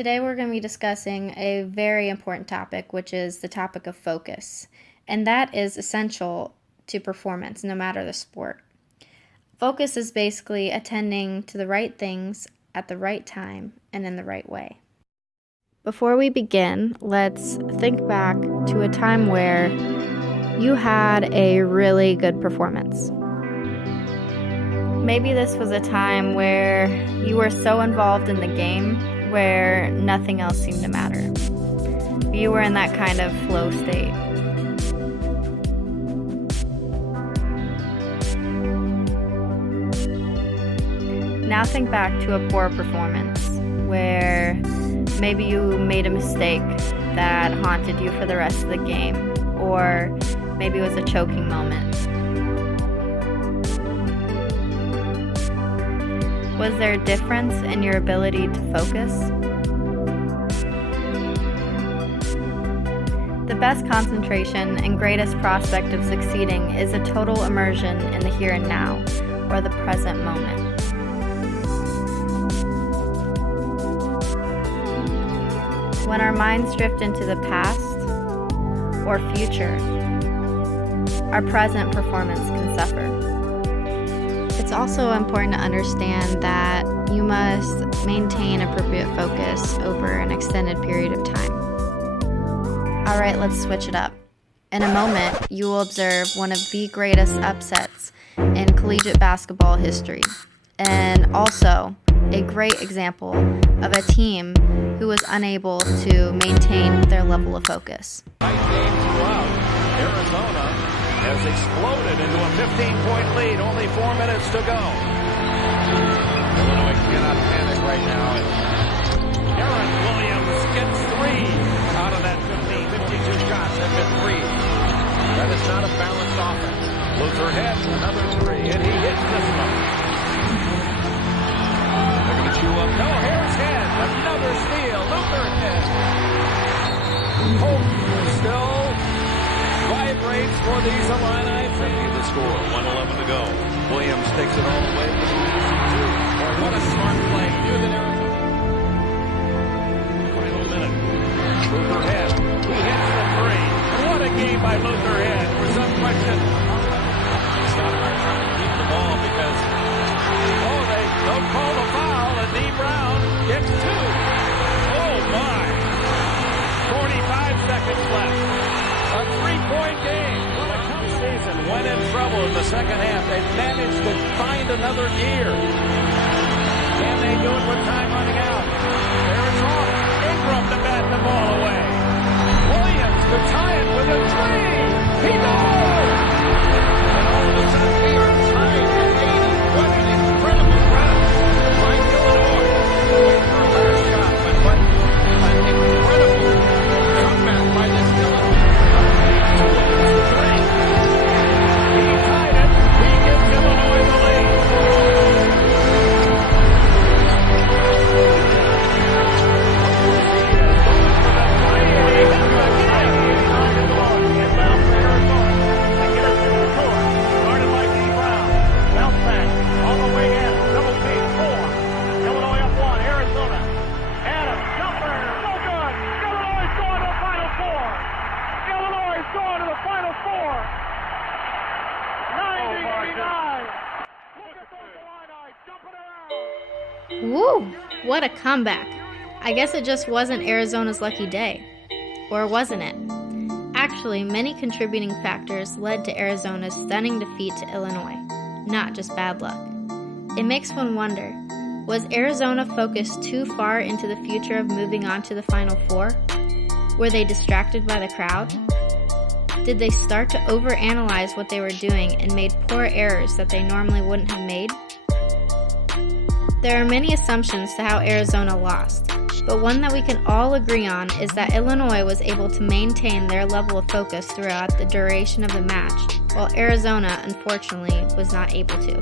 Today we're going to be discussing a very important topic, which is the topic of focus. And that is essential to performance, no matter the sport. Focus is basically attending to the right things at the right time and in the right way. Before we begin, let's think back to a time where you had a really good performance. Maybe this was a time where you were so involved in the game where nothing else seemed to matter. You were in that kind of flow state. Now think back to a poor performance where maybe you made a mistake that haunted you for the rest of the game, or maybe it was a choking moment. Was there a difference in your ability to focus? The best concentration and greatest prospect of succeeding is a total immersion in the here and now, or the present moment. When our minds drift into the past or future, our present performance can suffer. It's also important to understand that you must maintain appropriate focus over an extended period of time. All right, let's switch it up. In a moment, you will observe one of the greatest upsets in collegiate basketball history, and also a great example of a team who was unable to maintain their level of focus. Tight game throughout. Arizona has exploded into a 15-point lead. Only 4 minutes to go. Illinois cannot panic right now. Aaron Williams gets 3 out of that 15. 52 shots have been 3. That is not a balanced offense. Luther heads another 3, and he hits this one. They're going to chew up. No, here's head. Another steal. Luther head. Hope still vibrates for these Illini. The score, 1:11 to go. Williams takes it all the way. What a smart play. Final minute. Luther Head. He hits the 3. What a game by Luther Head. For some question. Stoudemire trying to keep the ball because they don't call the foul, and Dee Brown gets 2. Oh my. 45 seconds left. A 3-point game. Well, a tough season. Went in trouble in the second half. They managed to find another gear. Can they do it with time running out? Arizona. Ingram to bat the ball away. Williams to tie it with a 3. He goes! And all of a sudden we are tied at 80. What an incredible run by Illinois. Wait for a better shot, but an incredible comeback by this Illinois. He tied it. He gives Illinois the lead. Woo! What a comeback. I guess it just wasn't Arizona's lucky day. Or wasn't it? Actually, many contributing factors led to Arizona's stunning defeat to Illinois, not just bad luck. It makes one wonder, was Arizona focused too far into the future of moving on to the Final Four? Were they distracted by the crowd? Did they start to overanalyze what they were doing and made poor errors that they normally wouldn't have made? There are many assumptions to how Arizona lost, but one that we can all agree on is that Illinois was able to maintain their level of focus throughout the duration of the match, while Arizona, unfortunately, was not able to.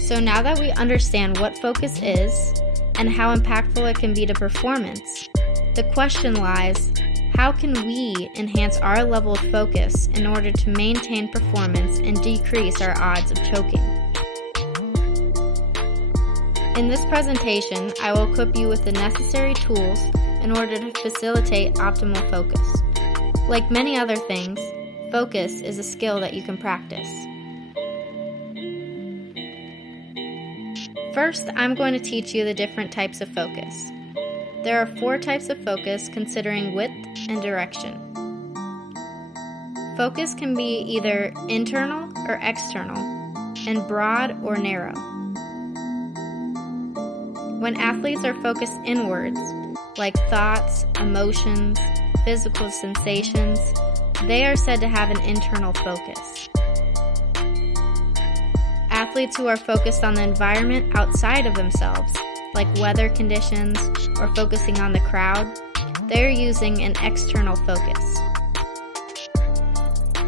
So now that we understand what focus is and how impactful it can be to performance, the question lies, how can we enhance our level of focus in order to maintain performance and decrease our odds of choking? In this presentation, I will equip you with the necessary tools in order to facilitate optimal focus. Like many other things, focus is a skill that you can practice. First, I'm going to teach you the different types of focus. There are 4 types of focus considering width and direction. Focus can be either internal or external, and broad or narrow. When athletes are focused inwards, like thoughts, emotions, physical sensations, they are said to have an internal focus. Athletes who are focused on the environment outside of themselves, like weather conditions or focusing on the crowd, they are using an external focus.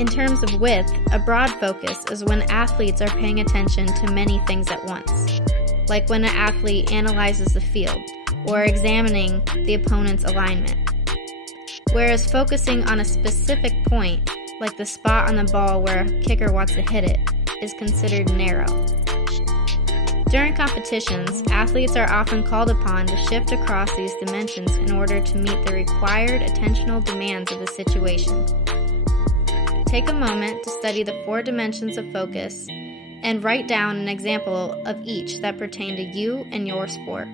In terms of width, a broad focus is when athletes are paying attention to many things at once, like when an athlete analyzes the field or examining the opponent's alignment. Whereas focusing on a specific point, like the spot on the ball where a kicker wants to hit it, is considered narrow. During competitions, athletes are often called upon to shift across these dimensions in order to meet the required attentional demands of the situation. Take a moment to study the 4 dimensions of focus and write down an example of each that pertain to you and your sport.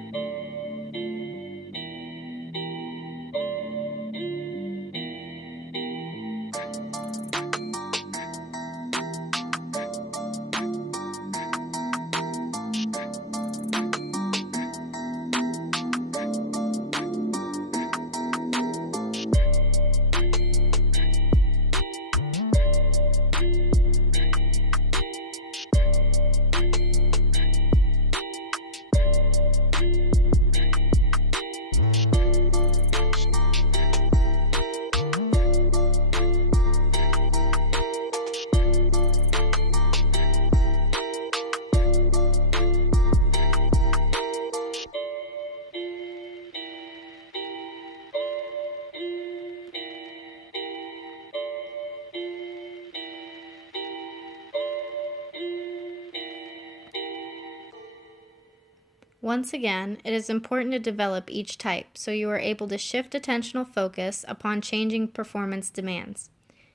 Once again, it is important to develop each type so you are able to shift attentional focus upon changing performance demands.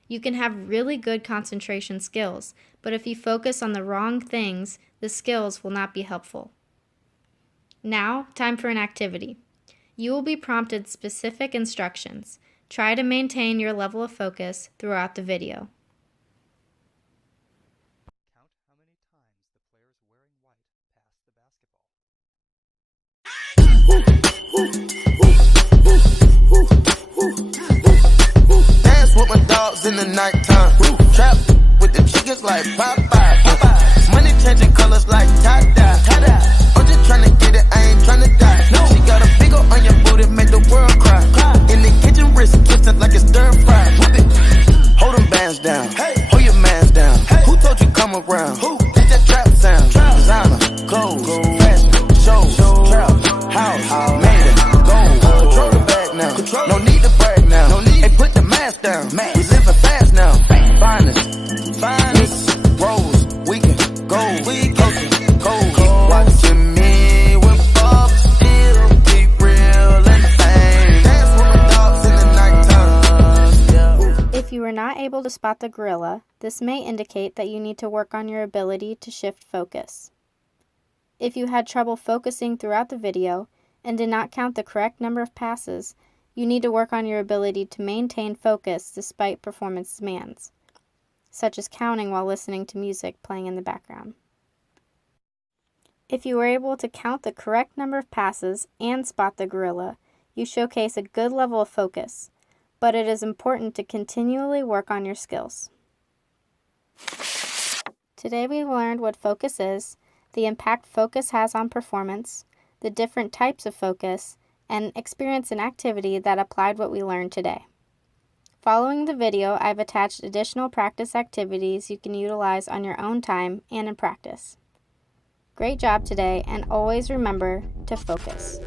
You can have really good concentration skills, but if you focus on the wrong things, the skills will not be helpful. Now, time for an activity. You will be prompted specific instructions. Try to maintain your level of focus throughout the video. Count how many times the players wearing white pass the basketball. Dance with my dogs in the nighttime. Trap with the chickens like Popeye. Money changing colors like tie-dye. I'm just tryna get it, I ain't tryna die. She got a big ol' on your booty, make the world cry. In the kitchen, wrist twisting like it's stir fry. Hold them bands down, hold your mans down. Who told you come around? Get that trap sound. Designer, clothes, fashion, shows, trap, house, made it, gold. Control the bag now, no need to brag now. Hey, put the mask down, we living fast now. Finest, rose, weekend, gold, cold. Watching me with Bob, still keep real and fame. Dance with my dogs in the nighttime. If you are not able to spot the gorilla, this may indicate that you need to work on your ability to shift focus. If you had trouble focusing throughout the video and did not count the correct number of passes, you need to work on your ability to maintain focus despite performance demands, such as counting while listening to music playing in the background. If you were able to count the correct number of passes and spot the gorilla, you showcase a good level of focus, but it is important to continually work on your skills. Today we learned what focus is, the impact focus has on performance, the different types of focus, and experience an activity that applied what we learned today. Following the video, I've attached additional practice activities you can utilize on your own time and in practice. Great job today, and always remember to focus.